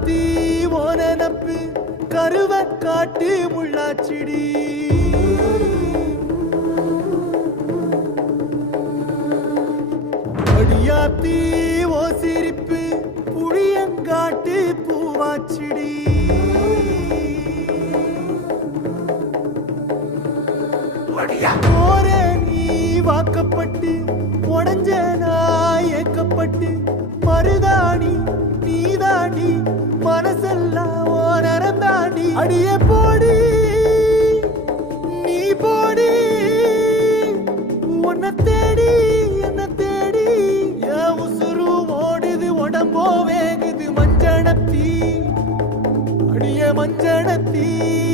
அடியாத்தி ஓனப்பு கருவ காட்டு முள்ளாச்சிடி அடியாத்தி ஓ சிரிப்பு புளியங்காட்டு பூவாச்சிடி போற நீ வாக்கப்பட்டு உடஞ்ச நாய் ஏக்கப்பட்டு மருதாணி நீதாண்டி மனசெல்லாம் ஓரம் தாண்டி அடிய போடி நீ போடி உன்னை தேடி என்ன தேடி என் உசுரு ஓடுது உடம்போ வேகுது மஞ்சனத்தி அடிய மஞ்சனத்தி